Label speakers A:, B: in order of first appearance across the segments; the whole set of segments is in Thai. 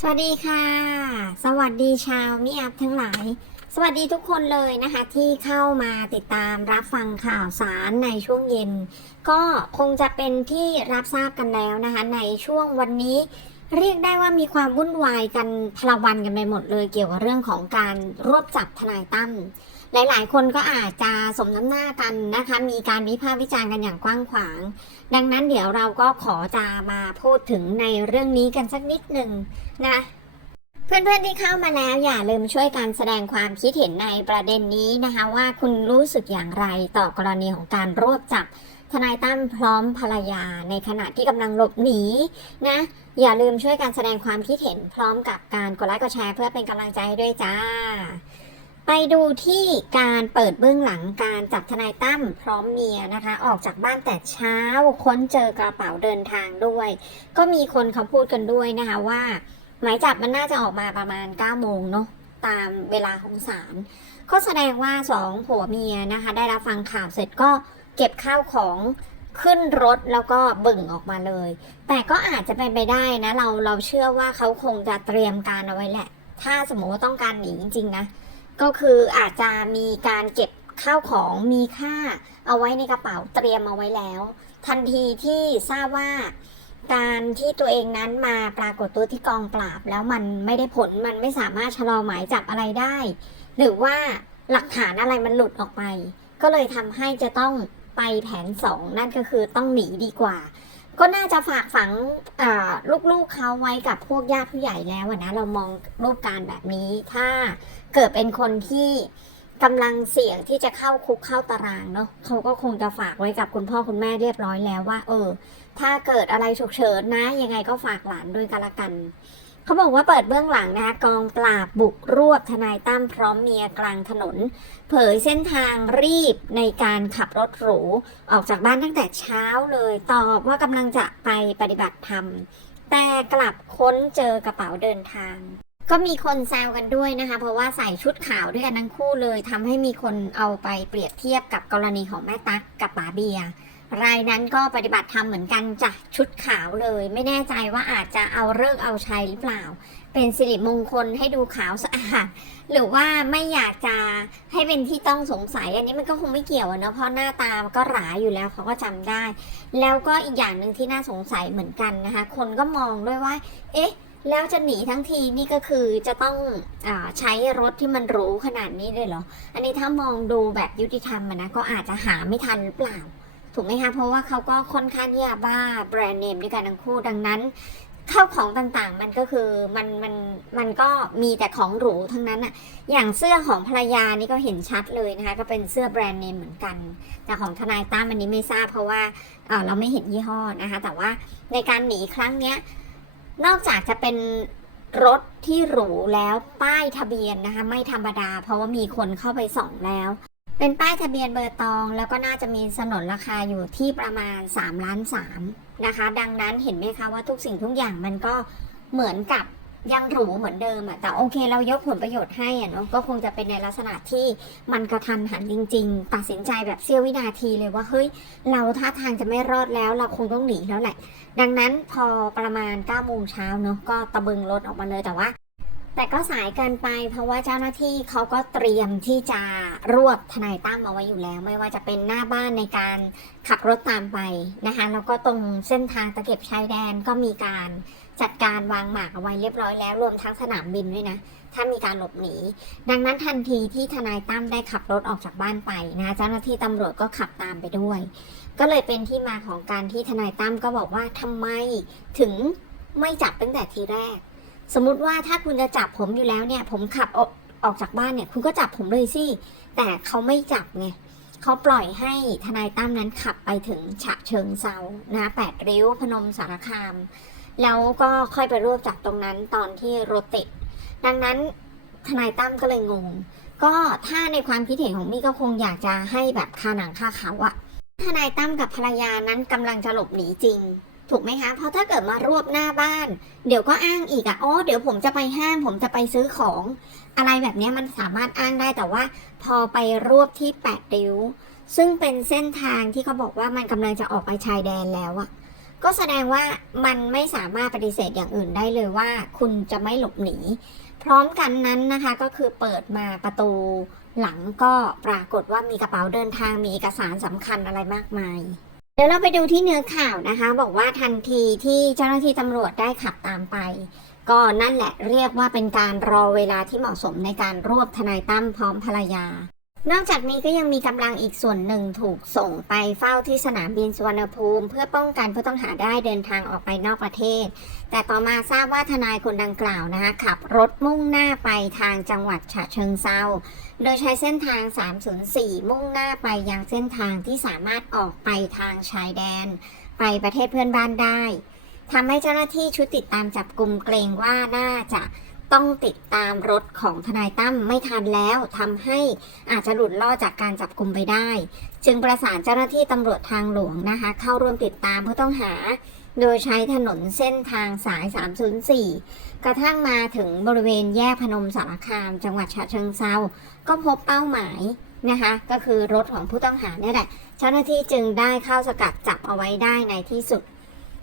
A: สวัสดีค่ะ สวัสดีชาวมิอัพทั้งหลาย สวัสดีทุกคนเลยนะคะที่เข้ามาติดตามรับฟังข่าวสารในช่วงเย็น ก็คงจะเป็นที่รับทราบกันแล้วนะคะในช่วงวันนี้ เรียกได้ว่ามีความวุ่นวายกันพลวันกันไปหมดเลย เกี่ยวกับเรื่องของการรวบจับทนายตั้มหลาย ๆ คนก็อาจจะสมน้ำหน้ากันนะคะ มีการวิพากษ์วิจารณ์กันอย่างกว้างขวาง ดังนั้นเดี๋ยวเราก็ขอจะมาพูดถึงในเรื่องนี้กันสักนิดหนึ่งนะเพื่อนๆที่เข้ามาแล้วอย่าลืมช่วยกันแสดงความคิดเห็นในประเด็นนี้นะคะ ว่าคุณรู้สึกอย่างไรต่อกรณีของการรวบจับ ทนายตั้มพร้อมภรรยาในขณะที่กำลังหลบหนีนะ อย่าลืมช่วยกันแสดงความคิดเห็นพร้อมกับการกดไลค์กดแชร์เพื่อเป็นกำลังใจให้ด้วยจ้า ไปดูที่การเปิดเบื้องหลังการจับทนายตั้มพร้อมเมียนะคะ ออกจากบ้านแต่เช้าค้นเจอกระเป๋าเดินทางด้วย ก็มีคนเขาพูดกันด้วยนะคะว่า หมายจับมันน่าจะออกมาประมาณ9โมงเนาะตามเวลาของศาลก็แสดงว่าสองผัวเมียนะคะ ได้รับฟังข่าวเสร็จก็ เก็บข้าวของขึ้นรถแล้วก็บึ่งออกมาเลย แต่ก็อาจจะเป็นไปได้นะ เราเราเชื่อว่าเขาคงจะเตรียมการเอาไว้แหละ ถ้าสมมติว่าต้องการหนีจริง ๆ นะ ก็คืออาจจะมีการเก็บข้าวของมีค่าเอาไว้ในกระเป๋าเตรียมเอาไว้แล้ว ทันทีที่ทราบว่าการที่ตัวเองนั้นมาปรากฏตัวที่กองปราบ แล้วมันไม่ได้ผลมันไม่สามารถชะลอหมายจับอะไรได้ หรือว่าหลักฐานอะไรมันหลุดออกไป ก็เลยทำให้จะต้อง ไปแผนสองนั่นก็คือต้องหนีดีกว่า ก็น่าจะฝากฝังลูกๆเขาไว้กับพวกญาติผู้ใหญ่แล้วนะเรามองรูปการแบบนี้ ถ้าเกิดเป็นคนที่กำลังเสี่ยงที่จะเข้าคุกเข้าตารางเนาะเขาก็คงจะฝากไว้กับคุณพ่อคุณแม่เรียบร้อยแล้วว่า เออ ถ้าเกิดอะไรฉุกเฉินนะ ยังไงก็ฝากหลานด้วยกันละกัน เขาบอกว่าเปิดเบื้องหลังนะคะกองปราบบุกรวบทนายตั้มพร้อมเมียกลางถนน เผยเส้นทางรีบในการขับรถหรู ออกจากบ้านตั้งแต่เช้าเลย ตอบว่ากำลังจะไปปฏิบัติธรรม แต่กลับค้นเจอกระเป๋าเดินทางก็มีคนแซวกันด้วยนะคะ เพราะว่าใส่ชุดขาวด้วยกันทั้งคู่เลยทำให้มีคนเอาไปเปรียบเทียบกับกรณีของแม่ตั๊กกับป๋าเบีย รายนั้นก็ปฏิบัติธรรมเหมือนกันจ้ะชุดขาวเลย ไม่แน่ใจว่าอาจจะเอาเลิกเอาชัยหรือเปล่า เป็นสิริมงคลให้ดูขาวสะอาดหรือว่าไม่อยากจะให้เป็นที่ต้องสงสัย อันนี้มันก็คงไม่เกี่ยวเนาะเพราะหน้าตามันก็หราอยู่แล้วเขาก็จำได้ แล้วก็อีกอย่างหนึ่งที่น่าสงสัยเหมือนกันนะคะ คนก็มองด้วยว่า เอ๊ะแล้วจะหนีทั้งทีนี่ก็คือจะต้องอใช้รถที่มันหรูขนาดนี้เลยเหรอ อันนี้ถ้ามองดูแบบยุติธรรมนะก็อาจจะหาไม่ทันหรือเปล่า ถูกไหมคะเพราะว่าเขาก็ค่อนข้างที่จะบ้าแบรนด์เนมด้วยกันทั้งคู่ดังนั้นข้าวของต่างๆ มันก็คือมันมันมันก็มีแต่ของหรูทั้งนั้นอะอย่างเสื้อของภรรยานี่ก็เห็นชัดเลยนะคะ ก็เป็นเสื้อแบรนด์เนมเหมือนกัน แต่ของทนายตั้มอันนี้ไม่ทราบเพราะว่าเออเราไม่เห็นยี่ห้อนะคะ แต่ว่าในการหนีครั้งเนี้ยนอกจากจะเป็นรถที่หรูแล้วป้ายทะเบียนนะคะ ไม่ธรรมดา เพราะว่ามีคนเข้าไปส่องแล้ว เป็นป้ายทะเบียนเบอร์ตอง แล้วก็น่าจะมีสนนราคาอยู่ที่ประมาณ3ล้าน3นะคะ ดังนั้นเห็นไหมคะว่าทุกสิ่งทุกอย่างมันก็เหมือนกับยังหรูเหมือนเดิมอะแต่โอเคเรายกผลประโยชน์ให้อะเนาะก็คงจะเป็นในลักษณะที่มันกระทันหันจริง ๆ ตัดสินใจแบบเสี้ยววินาทีเลยว่าเฮ้ยเราท่าทางจะไม่รอดแล้วเราคงต้องหนีแล้วแหละ ดังนั้นพอประมาณ9โมงเช้าเนอะก็ตะบึงรถออกมาเลยแต่ว่า แต่ก็สายเกินไป เพราะว่าเจ้าหน้าที่เขาก็เตรียมที่จะรวบทนายตั้มเอาไว้อยู่แล้ว ไม่ว่าจะเป็นหน้าบ้านในการขับรถตามไปนะคะแล้วก็ตรงเส้นทางตะเข็บชายแดนก็มีการจัดการวางหมากเอาไว้เรียบร้อยแล้วรวมทั้งสนามบินด้วยนะ ถ้ามีการหลบหนี ดังนั้นทันทีที่ทนายตั้มได้ขับรถออกจากบ้านไปนะเจ้าหน้าที่ตำรวจก็ขับตามไปด้วย ก็เลยเป็นที่มาของการที่ทนายตั้มก็บอกว่าทำไมถึงไม่จับตั้งแต่ทีแรก สมมุติว่าถ้าคุณจะจับผมอยู่แล้วเนี่ย ผมขับออกออกจากบ้านเนี่ย คุณก็จับผมเลยสิ แต่เขาไม่จับไงเขาปล่อยให้ทนายตั้มนั้นขับไปถึงฉะเชิงเซานะแปดริ้วพนมสารคาม แล้วก็ค่อยไปรวบจับตรงนั้นตอนที่รถติด ดังนั้นทนายตั้มก็เลยงง ก็ถ้าในความคิดเห็นของมี่ก็คงอยากจะให้แบบคาหนังคาเขาอะทนายตั้มกับภรรยานั้นกำลังจะหลบหนีจริง ถูกไหมคะ เพราะถ้าเกิดมารวบหน้าบ้าน เดี๋ยวก็อ้างอีกอะอ๋อเดี๋ยวผมจะไปห้าง ผมจะไปซื้อของ อะไรแบบนี้มันสามารถอ้างได้แต่ว่า พอไปรวบที่แปดริ้ว ซึ่งเป็นเส้นทางที่เขาบอกว่ามันกำลังจะออกไปชายแดนแล้วอะก็แสดงว่ามันไม่สามารถปฏิเสธอย่างอื่นได้เลยว่า คุณจะไม่หลบหนี พร้อมกันนั้นนะคะก็คือเปิดมาประตูหลังก็ปรากฏว่ามีกระเป๋าเดินทางมีเอกสารสำคัญอะไรมากมาย เดี๋ยวเราไปดูที่เนื้อข่าวนะคะ บอกว่าทันทีที่เจ้าหน้าที่ตำรวจได้ขับตามไป ก็นั่นแหละเรียกว่าเป็นการรอเวลาที่เหมาะสมในการรวบทนายตั้มพร้อมภรรยา นอกจากนี้ก็ยังมีกำลังอีกส่วนหนึ่งถูกส่งไปเฝ้าที่สนามบินสุวรรณภูมิ เพื่อป้องกันผู้ต้องหาได้เดินทางออกไปนอกประเทศ แต่ต่อมาทราบว่าทนายคนดังกล่าวนะคะขับรถมุ่งหน้าไปทางจังหวัดฉะเชิงเซาโดยใช้เส้นทาง 304 มุ่งหน้าไปยังเส้นทางที่สามารถออกไปทางชายแดน ไปประเทศเพื่อนบ้านได้ทำให้เจ้าหน้าที่ชุดติดตามจับกลุ่มเกรงว่าน่าจะ ต้องติดตามรถของทนายตั้มไม่ทันแล้วทำให้อาจจะหลุดล่อจากการจับกลุ่มไปได้ จึงประสานเจ้าหน้าที่ตำรวจทางหลวงนะคะ เข้าร่วมติดตามผู้ต้องหา โดยใช้ถนนเส้นทางสาย 304 กระทั่งมาถึงบริเวณแยกพนมสารคาม จังหวัดฉะเชิงเซาก็พบเป้าหมายนะคะ ก็คือรถของผู้ต้องหาเนี่ยแหละ เจ้าหน้าที่จึงได้เข้าสกัดจับเอาไว้ได้ในที่สุด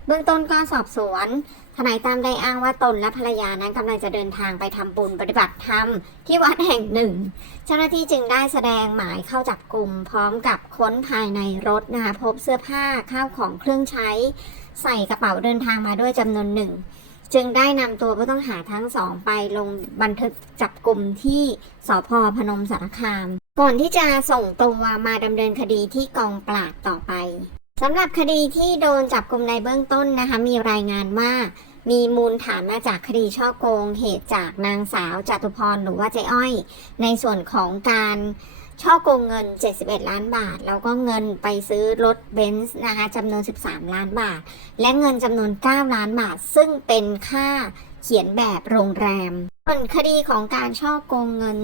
A: เบื้องต้นก็สอบสวน ทนายตามได้อ้างว่าตนและภรรยานั้นกำลังจะเดินทางไปทำบุญปฏิบัติธรรมที่วัดแห่งหนึ่ง เจ้าหน้าที่จึงได้แสดงหมายเข้าจับกลุ่มพร้อมกับค้นภายในรถนะคะพบเสื้อผ้าข้าวของเครื่องใช้ ใส่กระเป๋าเดินทางมาด้วยจำนวนหนึ่ง จึงได้นำตัวผู้ต้องหาทั้งสองไปลงบันทึกจับกลุ่มที่สพพนมสารคาม ก่อนที่จะส่งตัวมาดำเนินคดีที่กองปราบต่อไป สำหรับคดีที่โดนจับกลุ่มในเบื้องต้นนะคะ มีรายงานว่ามีมูลฐานมาจากคดีช่อโกงเหตุจากนางสาวจตุพรหรือว่าเจ๊อ้อย ในส่วนของการช่อโกงเงิน 71 ล้านบาท แล้วก็เงินไปซื้อรถเบนซ์นะคะจำนวน 13 ล้านบาท และเงินจำนวน 9 ล้านบาท ซึ่งเป็นค่าเขียนแบบโรงแรม ส่วนคดีของการช่อโกงเงิน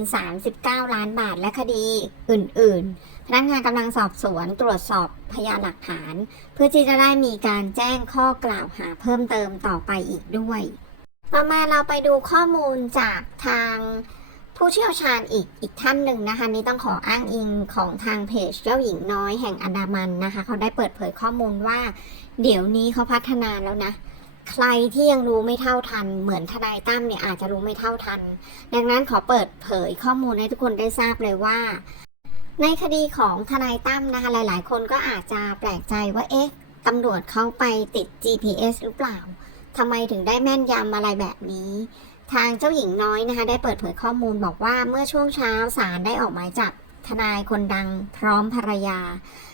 A: 39 ล้านบาทและคดีอื่น ๆ พนักงานกำลังสอบสวนตรวจสอบพยานหลักฐาน เพื่อที่จะได้มีการแจ้งข้อกล่าวหาเพิ่มเติมต่อไปอีกด้วย ต่อมาเราไปดูข้อมูลจากทางผู้เชี่ยวชาญอีกอีกท่านหนึ่งนะคะนี่ต้องขออ้างอิงของทางเพจเจ้าหญิงน้อยแห่งอันดามันนะคะ เขาได้เปิดเผยข้อมูลว่า เดี๋ยวนี้เขาพัฒนาแล้วนะใครที่ยังรู้ไม่เท่าทัน เหมือนทนายตั้มเนี่ยอาจจะรู้ไม่เท่าทัน ดังนั้นขอเปิดเผยข้อมูลให้ทุกคนได้ทราบเลยว่า ในคดีของทนายตั้มนะคะ หลายๆ คนก็อาจจะแปลกใจว่าเอ๊ะตำรวจเขาไปติด GPS หรือเปล่าทำไมถึงได้แม่นยำอะไรแบบนี้ ทางเจ้าหญิงน้อยนะคะ ได้เปิดเผยข้อมูลบอกว่าเมื่อช่วงเช้าศาลได้ออกหมายจับทนายคนดังพร้อมภรรยา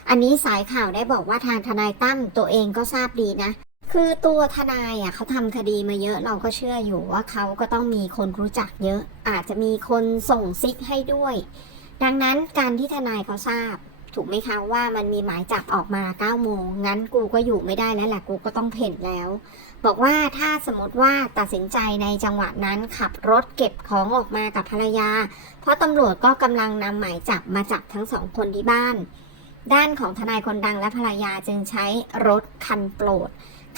A: อันนี้สายข่าวได้บอกว่าทางทนายตั้มตัวเองก็ทราบดีนะ คือตัวทนายอะเขาทำคดีมาเยอะเราก็เชื่ออยู่ว่าเขาก็ต้องมีคนรู้จักเยอะ อาจจะมีคนส่งซิกให้ด้วย ดังนั้นการที่ทนายเขาทราบ ถูกไหมคะว่ามันมีหมายจับออกมา9ก้าโมงงั้นกูก็อยู่ไม่ได้แล้วแหละกูก็ต้องเพ่นแล้ว บอกว่าถ้าสมมติว่าตัดสินใจในจังหวะนั้นขับรถเก็บของออกมากับภรรยา เพราะตำรวจก็กำลังนำหมายจับมาจับทั้งสองคนที่บ้าน ด้านของทนายคนดังและภรรยาจึงใช้รถคันโปรด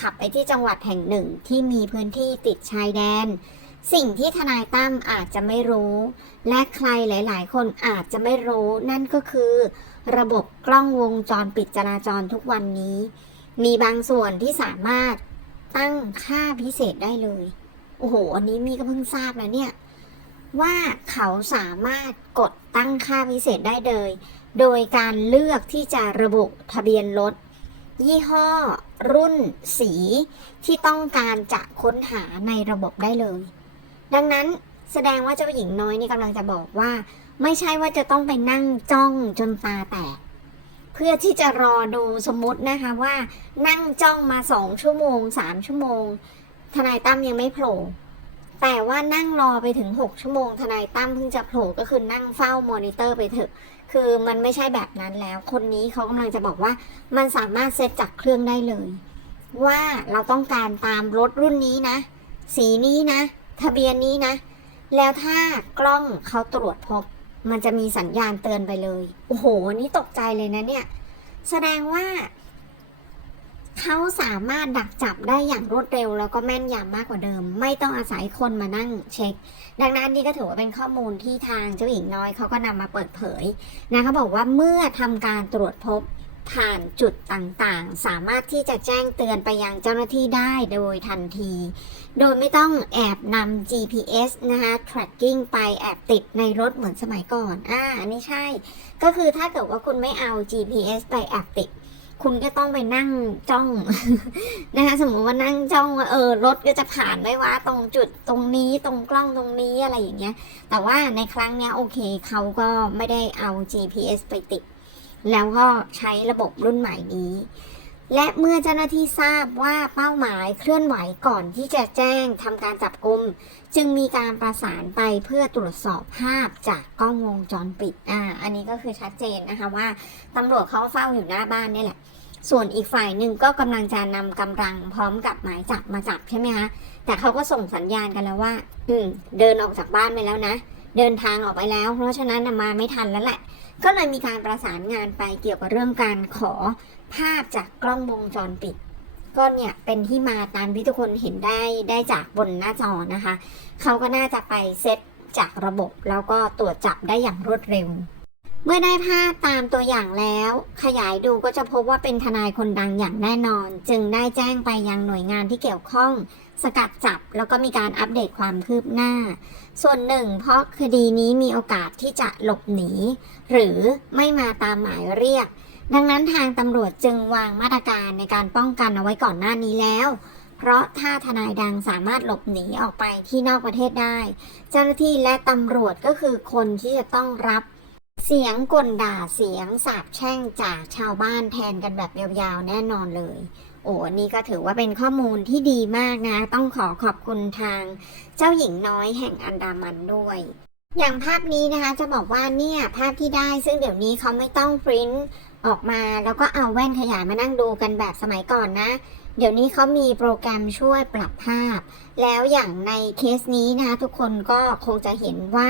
A: ขับไปที่จังหวัดแห่งหนึ่งที่มีพื้นที่ติดชายแดน สิ่งที่ทนายตั้มอาจจะไม่รู้ และใครหลาย ๆ คนอาจจะไม่รู้ นั่นก็คือ ระบบกล้องวงจรปิดจราจรทุกวันนี้ มีบางส่วนที่สามารถตั้งค่าพิเศษได้เลย โอ้โห อันนี้มีก็เพิ่งทราบนะเนี่ย ว่าเขาสามารถกดตั้งค่าพิเศษได้เลย โดยการเลือกที่จะระบุทะเบียนรถยี่ห้อ รุ่น สี ที่ต้องการจะค้นหาในระบบได้เลย ดังนั้นแสดงว่าเจ้าหญิงน้อยนี่กำลังจะบอกว่า ไม่ใช่ว่าจะต้องไปนั่งจ้องจนตาแตก เพื่อที่จะรอดูสมมตินะคะว่านั่งจ้องมาสองชั่วโมงสามชั่วโมง ทนายตั้มยังไม่โผล่แต่ว่านั่งรอไปถึงหกชั่วโมง ทนายตั้มเพิ่งจะโผล่ก็คือนั่งเฝ้ามอนิเตอร์ไปเถอะ คือมันไม่ใช่แบบนั้นแล้ว คนนี้เขากำลังจะบอกว่า มันสามารถเซตจากเครื่องได้เลย ว่าเราต้องการตามรถรุ่นนี้นะ สีนี้นะ ทะเบียนนี้นะ แล้วถ้ากล้องเขาตรวจพบ มันจะมีสัญญาณเตือนไปเลย โอ้โห นี่ตกใจเลยนะเนี่ย แสดงว่า เขาสามารถดักจับได้อย่างรวดเร็ว แล้วก็แม่นยำมากกว่าเดิม ไม่ต้องอาศัยคนมานั่งเช็ค ดังนั้นนี่ก็ถือว่าเป็นข้อมูลที่ทางเจ้าหญิงน้อยเขาก็นำมาเปิดเผยนะเขาบอกว่าเมื่อทำการตรวจพบ ผ่านจุดต่างๆ สามารถที่จะแจ้งเตือนไปยังเจ้าหน้าที่ได้โดยทันที โดยไม่ต้องแอบนำ GPS นะคะ tracking ไปแอบติดในรถเหมือนสมัยก่อนอ่าอันนี้ใช่ ก็คือถ้าเกิดว่าคุณไม่เอา GPS ไปแอบติด คุณก็ต้องไปนั่งจ้องนะคะสมมติว่านั่งจ้องว่าเออรถก็จะผ่านได้ว่าตรงจุดตรงนี้ตรงกล้องตรงนี้อะไรอย่างเงี้ย แต่ว่าในครั้งเนี้ยโอเคเขาก็ไม่ได้เอา GPS ไปติด แล้วก็ใช้ระบบรุ่นใหม่นี้ และเมื่อเจ้าหน้าที่ทราบว่าเป้าหมายเคลื่อนไหวก่อนที่จะแจ้งทำการจับกลุ่มจึงมีการประสานไปเพื่อตรวจสอบภาพจากกล้องวงจรปิด อ่า อันนี้ก็คือชัดเจนนะคะว่าตำรวจเขาเฝ้าอยู่หน้าบ้านนี่แหละ ส่วนอีกฝ่ายหนึ่งก็กำลังจะนำกำลังพร้อมกับหมายจับมาจับใช่ไหมคะ แต่เขาก็ส่งสัญญาณกันแล้วว่า อืม เดินออกจากบ้านไปแล้วนะ เดินทางออกไปแล้ว เพราะฉะนั้นมาไม่ทันแล้วแหละ ก็เลยมีการประสานงานไปเกี่ยวกับเรื่องการขอภาพจากกล้องวงจรปิด ก็เนี่ยเป็นที่มาตามที่ทุกคนเห็นได้ได้จากบนหน้าจอนะคะ เขาก็น่าจะไปเซตจากระบบแล้วก็ตรวจจับได้อย่างรวดเร็ว เมื่อได้ภาพตามตัวอย่างแล้ว ขยายดูก็จะพบว่าเป็นทนายคนดังอย่างแน่นอน จึงได้แจ้งไปยังหน่วยงานที่เกี่ยวข้อง สกัดจับแล้วก็มีการอัปเดตความคืบหน้า ส่วนหนึ่งเพราะคดีนี้มีโอกาสที่จะหลบหนี หรือไม่มาตามหมายเรียก ดังนั้นทางตำรวจจึงวางมาตรการในการป้องกันเอาไว้ก่อนหน้านี้แล้ว เพราะถ้าทนายดังสามารถหลบหนีออกไปที่นอกประเทศได้ เจ้าหน้าที่และตำรวจก็คือคนที่จะต้องรับ เสียงกลด่าเสียงสาบแช่งจากชาวบ้านแทนกันแบบยาวๆ แน่นอนเลย โอ้นนี่ก็ถือว่าเป็นข้อมูลที่ดีมากนะ ต้องขอขอบคุณทางเจ้าหญิงน้อยแห่งอันดามันด้วย อย่างภาพนี้นะคะจะบอกว่าเนี่ยภาพที่ได้ซึ่งเดี๋ยวนี้เขาไม่ต้องปริ้นออกมาแล้วก็เอาแว่นขยายมานั่งดูกันแบบสมัยก่อนนะ เดี๋ยวนี้เขามีโปรแกรมช่วยปรับภาพ แล้วอย่างในเคสนี้นะคะทุกคนก็คงจะเห็นว่า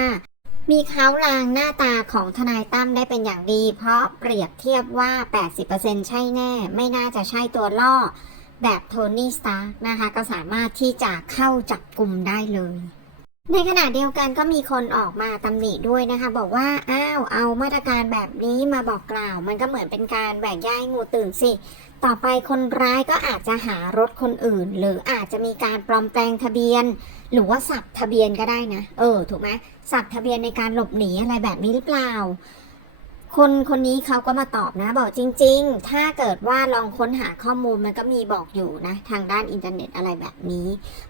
A: มีเขาลางหน้าตาของทนายตั้มได้เป็นอย่างดี เพราะเปรียบเทียบว่า 80%ใช่แน่ ไม่น่าจะใช่ตัวล่อ แบบโทนี่สตาร์นะคะ ก็สามารถที่จะเข้าจับกลุ่มได้เลย ในขณะเดียวกันก็มีคนออกมาตำหนิด้วยนะคะ บอกว่า อ้าว เอามาตรการแบบนี้มาบอกกล่าว มันก็เหมือนเป็นการแบ่งย่ายงูตื่นสิ ต่อไปคนร้ายก็อาจจะหารถคนอื่น หรืออาจจะมีการปลอมแปลงทะเบียน หรือว่าสับทะเบียนก็ได้นะ เออ ถูกไหมสับทะเบียนในการหลบหนีอะไรแบบนี้หรือเปล่า คนคนนี้เขาก็มาตอบนะบอกจริง ๆ ถ้าเกิดว่าลองค้นหาข้อมูลมันก็มีบอกอยู่นะ ทางด้านอินเทอร์เน็ตอะไรแบบนี้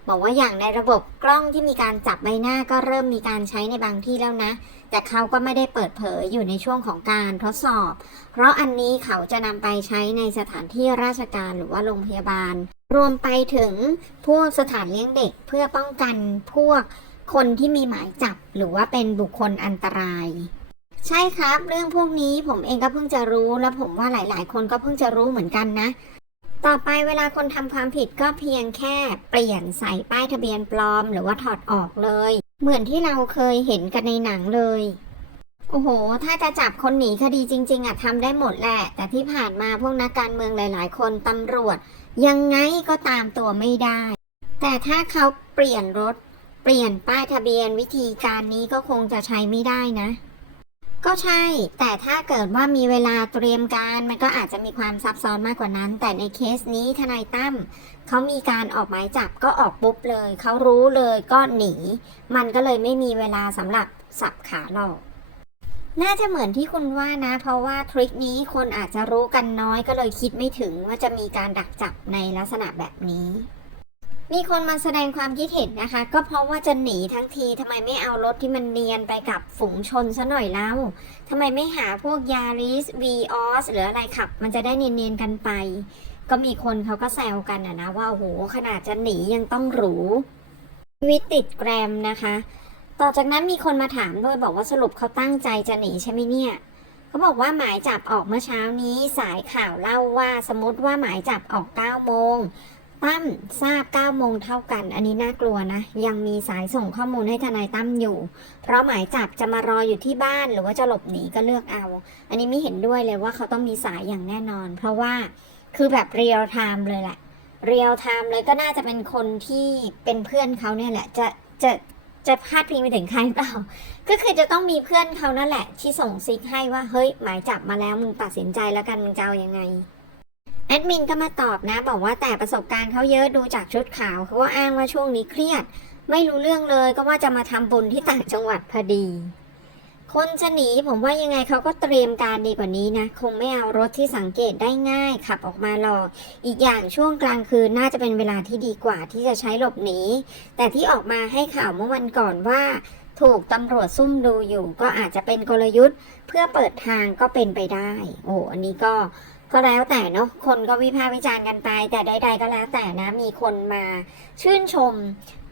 A: บอกว่าอย่างในระบบกล้องที่มีการจับใบหน้าก็เริ่มมีการใช้ในบางที่แล้วนะ แต่เขาก็ไม่ได้เปิดเผยอยู่ในช่วงของการทดสอบ เพราะอันนี้เขาจะนำไปใช้ในสถานที่ราชการหรือว่าโรงพยาบาล รวมไปถึงพวกสถานเลี้ยงเด็กเพื่อป้องกันพวกคนที่มีหมายจับหรือว่าเป็นบุคคลอันตราย ใช่ครับ เรื่องพวกนี้ผมเองก็เพิ่งจะรู้แล้วผมว่าหลาย ๆ คนก็เพิ่งจะรู้เหมือนกันนะ ต่อไปเวลาคนทำความผิดก็เพียงแค่เปลี่ยนใส่ป้ายทะเบียนปลอม หรือว่าถอดออกเลย เหมือนที่เราเคยเห็นกันในหนังเลยโอ้โห ถ้าจะจับคนหนีคดีจริง ๆอะทำได้หมดแหละ แต่ที่ผ่านมาพวกนักการเมืองหลาย ๆ คนตำรวจ ยังไงก็ตามตัวไม่ได้ แต่ถ้าเขาเปลี่ยนรถ เปลี่ยนป้ายทะเบียนวิธีการนี้ก็คงจะใช้ไม่ได้นะ ก็ใช่ แต่ถ้าเกิดว่ามีเวลาเตรียมการ มันก็อาจจะมีความซับซ้อนมากกว่านั้น แต่ในเคสนี้ทนายตั้มเขามีการออกหมายจับก็ออกปุ๊บเลย เขารู้เลยก็หนี มันก็เลยไม่มีเวลาสำหรับสับขาหลอกน่าจะเหมือนที่คุณว่านะ เพราะว่าทริคนี้คนอาจจะรู้กันน้อยก็เลยคิดไม่ถึงว่าจะมีการดักจับในลักษณะแบบนี้ มีคนมาแสดงความคิดเห็นนะคะ ก็เพราะว่าจะหนีทั้งทีทำไมไม่เอารถที่มันเนียนไปกับฝูงชนซะหน่อยเล่าทำไมไม่หาพวกยาริสวีออสหรืออะไรขับ มันจะได้เนียนๆกันไป ก็มีคนเขาก็แซวกันอะนะว่าโอ้โหขนาดจะหนียังต้องหรูชีวิตติดแกรมนะคะ ต่อจากนั้นมีคนมาถามด้วยบอกว่าสรุปเขาตั้งใจจะหนีใช่ไหมเนี่ยเขาบอกว่าหมายจับออกเมื่อเช้านี้สายข่าวเล่าว่าสมมติว่าหมายจับออก9โมง ตั้มทราบ9โมงเท่ากัน อันนี้น่ากลัวนะ ยังมีสายส่งข้อมูลให้ทนายตั้มอยู่ เพราะหมายจับจะมารออยู่ที่บ้านหรือว่าจะหลบหนีก็เลือกเอา อันนี้ไม่เห็นด้วยเลยว่าเขาต้องมีสายอย่างแน่นอน เพราะว่าคือแบบเรียลไทม์เลยแหละเรียลไทม์เลยก็น่าจะเป็นคนที่เป็นเพื่อนเขาเนี่ยแหละ จะจะจะพาดพิงไปถึงใครเปล่า ก็คือจะต้องมีเพื่อนเขานั่นแหละ ที่ส่งซิกให้ว่าเฮ้ยหมายจับมาแล้วมึงตัดสินใจแล้วกันมึงจะเอายังไง แอดมินก็มาตอบนะ บอกว่าแต่ประสบการณ์เขาเยอะดูจากชุดขาวเขาก็อ้างว่าช่วงนี้เครียด ไม่รู้เรื่องเลยก็ว่าจะมาทำบุญที่ต่างจังหวัดพอดี คนจะหนีผมว่ายังไงเขาก็เตรียมการดีกว่านี้นะ คงไม่เอารถที่สังเกตได้ง่ายขับออกมาหรอกอีกอย่างช่วงกลางคืนน่าจะเป็นเวลาที่ดีกว่าที่จะใช้หลบหนีแต่ที่ออกมาให้ข่าวเมื่อวันก่อนว่า ถูกตำรวจซุ่มดูอยู่ ก็อาจจะเป็นกลยุทธ์ เพื่อเปิดทางก็เป็นไปได้ โอ้อันนี้ก็ ก็แล้วแต่เนาะคนก็วิพากษ์วิจารณ์กันไป แต่ใด ๆ ก็แล้วแต่นะมีคนมาชื่นชม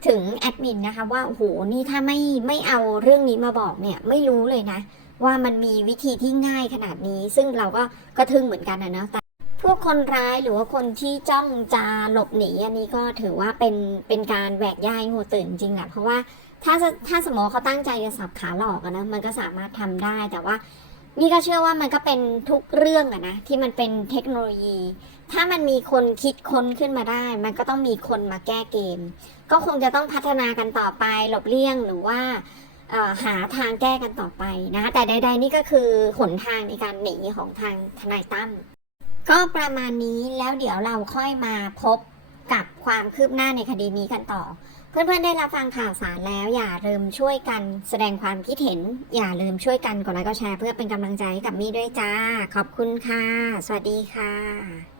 A: ถึงแอดมินนะคะว่าโอ้โหนี่ถ้าไม่ไม่เอาเรื่องนี้มาบอกเนี่ยไม่รู้เลยนะ ว่ามันมีวิธีที่ง่ายขนาดนี้ ซึ่งเราก็ก็ทึ่งเหมือนกันนะเนาะแต่พวกคนร้ายหรือว่าคนที่จ้องจะหลบหนีอันนี้ก็ถือว่าเป็นเป็นการแหวกย่ายงูตื่นจริงแหละเพราะว่าถ้าถ้าสมมติเขาตั้งใจจะสับขาหลอกนะมันก็สามารถทำได้แต่ว่า นี่ก็เชื่อว่ามันก็เป็นทุกเรื่องอะนะที่มันเป็นเทคโนโลยี ถ้ามันมีคนคิดค้นขึ้นมาได้ มันก็ต้องมีคนมาแก้เกม ก็คงจะต้องพัฒนากันต่อไปหลบเลี่ยงหรือว่าหาทางแก้กันต่อไปนะคะแต่ใด ๆ นี่ก็คือหนทางในการหนีของทางทนายตั้มก็ประมาณนี้แล้วเดี๋ยวเราค่อยมาพบกับความคืบหน้าในคดีนี้กันต่อ เพื่อนๆได้รับฟังข่าวสารแล้ว อย่าลืมช่วยกันแสดงความคิดเห็น อย่าลืมช่วยกันกดไลค์กดแชร์เพื่อเป็นกำลังใจให้กับมี่ด้วยจ้า ขอบคุณค่ะ สวัสดีค่ะ